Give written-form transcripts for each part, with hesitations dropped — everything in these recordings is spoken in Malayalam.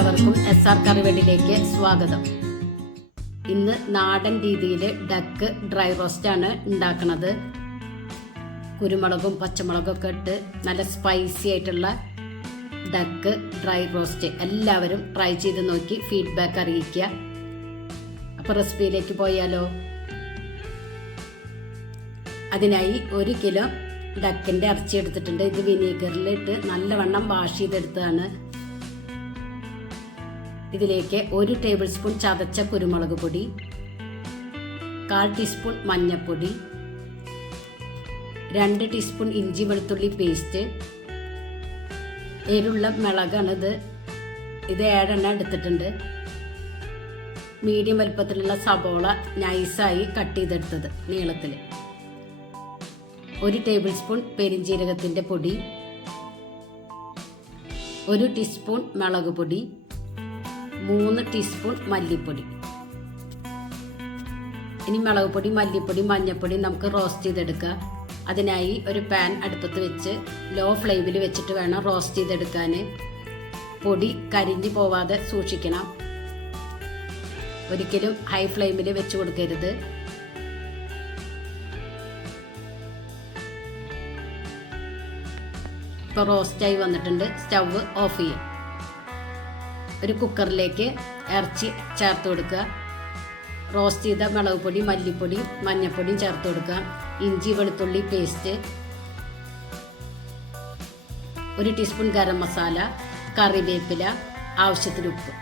എല്ലാവർക്കും SR കറിവെടിലേക്ക് സ്വാഗതം. ഇന്ന് നാടൻ രീതിയിൽ ഡക്ക് ഡ്രൈ റോസ്റ്റാണ് ഉണ്ടാക്കുന്നത്. കുരുമുളകും പച്ചമുളകും ഒക്കെ ഇട്ട് നല്ല സ്പൈസി ആയിട്ടുള്ള ഡക്ക് ഡ്രൈ റോസ്റ്റ് എല്ലാവരും ട്രൈ ചെയ്ത് നോക്കി ഫീഡ്ബാക്ക് അറിയിക്കുക. അപ്പോൾ റെസിപ്പിയിലേക്ക് പോയാലോ. അതിനായി 1 കിലോ ഡക്കിൻ്റെ ഇറച്ചി എടുത്തിട്ടുണ്ട്. ഇത് വിനീഗറിലിട്ട് നല്ലവണ്ണം വാഷ് ചെയ്തെടുത്തതാണ്. ഇതിലേക്ക് 1 ടേബിൾ സ്പൂൺ ചതച്ച കുരുമുളക് പൊടി, 1/4 ടീസ്പൂൺ മഞ്ഞൾപ്പൊടി, 2 ടീസ്പൂൺ ഇഞ്ചി വെളുത്തുള്ളി പേസ്റ്റ്, എരിവുള്ള മുളകാണിത്. ഇത് 7 എണ്ണം എടുത്തിട്ടുണ്ട്. മീഡിയം വലുപ്പത്തിലുള്ള സബോള നൈസായി കട്ട് ചെയ്തെടുത്തത് നീളത്തിൽ, 1 ടേബിൾ സ്പൂൺ പെരിഞ്ജീരകത്തിൻ്റെ പൊടി, 1 ടീസ്പൂൺ മുളക് പൊടി, 3 ടീസ്പൂൺ മല്ലിപ്പൊടി. ഇനി മുളക് പൊടി, മല്ലിപ്പൊടി, മഞ്ഞൾപ്പൊടി നമുക്ക് റോസ്റ്റ് ചെയ്തെടുക്കാം. അതിനായി ഒരു പാൻ അടുപ്പത്ത് വെച്ച് ലോ ഫ്ലെയിമിൽ വെച്ചിട്ട് വേണം റോസ്റ്റ് ചെയ്തെടുക്കാൻ. പൊടി കരിഞ്ഞു പോവാതെ സൂക്ഷിക്കണം. ഒരിക്കലും ഹൈ ഫ്ലെയിമിൽ വെച്ച് കൊടുക്കരുത്. ഇപ്പോൾ റോസ്റ്റായി വന്നിട്ടുണ്ട്. സ്റ്റവ് ഓഫ് ചെയ്യാം. ഒരു കുക്കറിലേക്ക് ഇറച്ചി ചേർത്ത് കൊടുക്കുക. റോസ്റ്റ് ചെയ്ത മുളക് പൊടി, മല്ലിപ്പൊടി, മഞ്ഞൾപ്പൊടിയും ചേർത്ത് കൊടുക്കുക. ഇഞ്ചി വെളുത്തുള്ളി പേസ്റ്റ്, 1 ടീസ്പൂൺ ഗരം മസാല, കറിവേപ്പില, ആവശ്യത്തിന് ഉപ്പ്.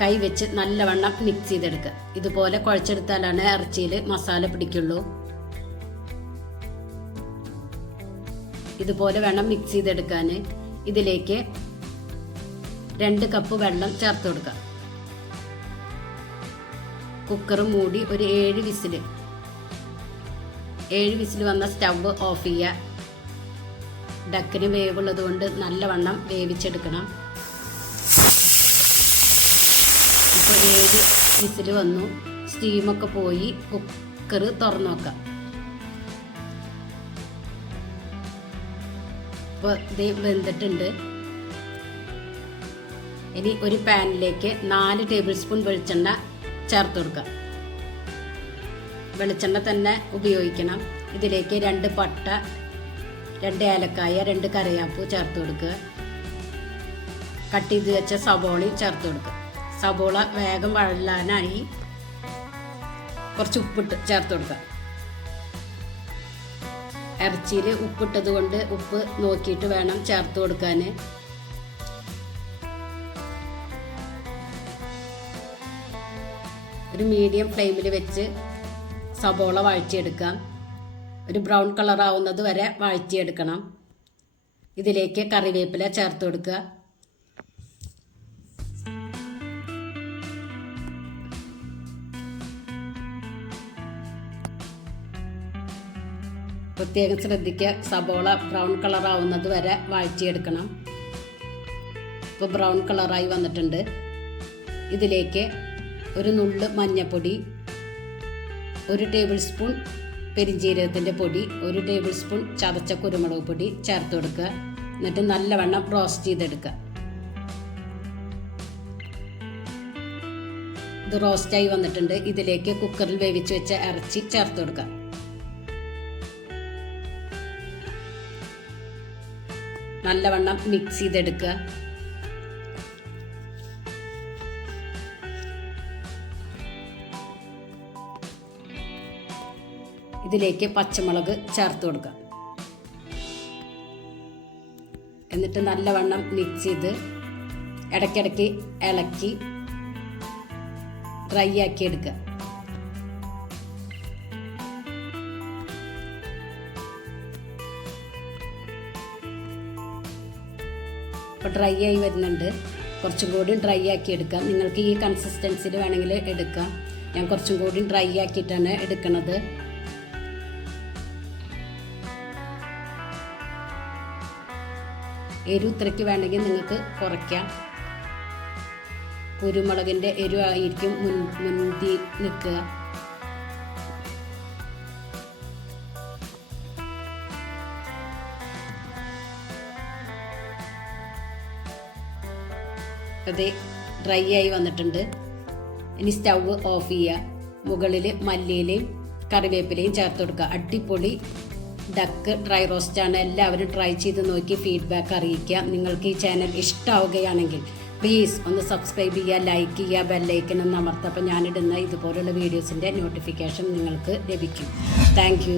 കൈ വെച്ച് നല്ലവണ്ണം മിക്സ് ചെയ്തെടുക്കുക. ഇതുപോലെ കുഴച്ചെടുത്താലാണ് ഇറച്ചിയിൽ മസാല പിടിക്കുള്ളൂ. ഇതുപോലെ വേണം മിക്സ് ചെയ്തെടുക്കാൻ. ഇതിലേക്ക് 2 കപ്പ് വെള്ളം ചേർത്ത് കൊടുക്കുക. കുക്കർ മൂടി ഒരു 7 വിസിൽ വന്ന സ്റ്റവ് ഓഫ് ചെയ്യുക. ഡക്കിന് വേവുള്ളത് കൊണ്ട് നല്ലവണ്ണം വേവിച്ചെടുക്കണം. ഇപ്പോൾ 7 വിസിൽ വന്നു. സ്റ്റീമൊക്കെ പോയി. കുക്കർ തുറന്നു നോക്കാം. ഇപ്പോൾ ഇത് വെന്തിട്ടുണ്ട്. ഇനി ഒരു പാനിലേക്ക് 4 ടേബിൾ സ്പൂൺ വെളിച്ചെണ്ണ ചേർത്ത് കൊടുക്കുക. വെളിച്ചെണ്ണ തന്നെ ഉപയോഗിക്കണം. ഇതിലേക്ക് 2 പട്ട, 2 ഏലക്കായ, 2 കറിവേപ്പ് ചേർത്ത് കൊടുക്കുക. കട്ട് ചെയ്ത് വെച്ച സബോളയും ചേർത്ത് കൊടുക്കുക. സബോള വേഗം വഴലാനായി കുറച്ച് ഉപ്പിട്ട് ചേർത്ത് കൊടുക്കുക. ഇറച്ചിയിൽ ഉപ്പിട്ടത് കൊണ്ട് ഉപ്പ് നോക്കിയിട്ട് വേണം ചേർത്ത് കൊടുക്കാൻ. ഒരു മീഡിയം ഫ്ലെയിമിൽ വെച്ച് സബോള വഴറ്റിയെടുക്കാം. ഒരു ബ്രൗൺ കളർ ആവുന്നത് വരെ വഴറ്റിയെടുക്കണം. ഇതിലേക്ക് കറിവേപ്പില ചേർത്ത് കൊടുക്കുക. പ്രത്യേകം ശ്രദ്ധിക്കുക, സബോള ബ്രൗൺ കളർ ആവുന്നത് വരെ വഴറ്റിയെടുക്കണം. ഇപ്പോൾ ബ്രൗൺ കളറായി വന്നിട്ടുണ്ട്. ഇതിലേക്ക് ഒരു നുള്ള് മഞ്ഞൾപ്പൊടി, 1 ടേബിൾ സ്പൂൺ പെരിഞ്ജീരകത്തിൻ്റെ പൊടി, 1 ടേബിൾ സ്പൂൺ ചതച്ച കുരുമുളക് പൊടി ചേർത്ത് കൊടുക്കുക. എന്നിട്ട് നല്ലവണ്ണം റോസ്റ്റ് ചെയ്തെടുക്കുക. ഇത് റോസ്റ്റായി വന്നിട്ടുണ്ട്. ഇതിലേക്ക് കുക്കറിൽ വേവിച്ച് വെച്ച ഇറച്ചി ചേർത്ത് കൊടുക്കുക. നല്ലവണ്ണം മിക്സ് ചെയ്തെടുക്കുക. ഇതിലേക്ക് പച്ചമുളക് ചേർത്ത് കൊടുക്കുക. എന്നിട്ട് നല്ലവണ്ണം മിക്സ് ചെയ്ത് ഇടയ്ക്കിടയ്ക്ക് ഇളക്കി ഡ്രൈ ആക്കി എടുക്കുക. ഇപ്പോൾ ഡ്രൈ ആയി വരുന്നുണ്ട്. കുറച്ചും കൂടി ഡ്രൈ ആക്കി എടുക്കാം. നിങ്ങൾക്ക് ഈ കൺസിസ്റ്റൻസിൽ വേണമെങ്കിൽ എടുക്കാം. ഞാൻ കുറച്ചും കൂടി ഡ്രൈ ആക്കിയിട്ടാണ് എടുക്കുന്നത്. എരിവ് ഇത്രയ്ക്ക് വേണമെങ്കിൽ നിങ്ങൾക്ക് കുറയ്ക്കാം. കുരുമുളകിൻ്റെ എരിവായിരിക്കും മുന്തി നിൽക്കുക. അത് ഡ്രൈ ആയി വന്നിട്ടുണ്ട്. ഇനി സ്റ്റൗ ഓഫ് ചെയ്യുക. മുകളിൽ മല്ലിയിലയും കറിവേപ്പിലയും ചേർത്ത് കൊടുക്കുക. അടിപൊളി ഡക്ക് ഡ്രൈ റോസ്റ്റാണ്. എല്ലാവരും ട്രൈ ചെയ്ത് നോക്കി ഫീഡ്ബാക്ക് അറിയിക്കുക. നിങ്ങൾക്ക് ഈ ചാനൽ ഇഷ്ടമാവുകയാണെങ്കിൽ പ്ലീസ് ഒന്ന് സബ്സ്ക്രൈബ് ചെയ്യുക, ലൈക്ക് ചെയ്യുക, ബെല്ലൈക്കൻ ഒന്ന് അമർത്തുക. അപ്പോൾ ഞാനിടുന്ന ഇതുപോലുള്ള വീഡിയോസിൻ്റെ നോട്ടിഫിക്കേഷൻ നിങ്ങൾക്ക് ലഭിക്കും. താങ്ക്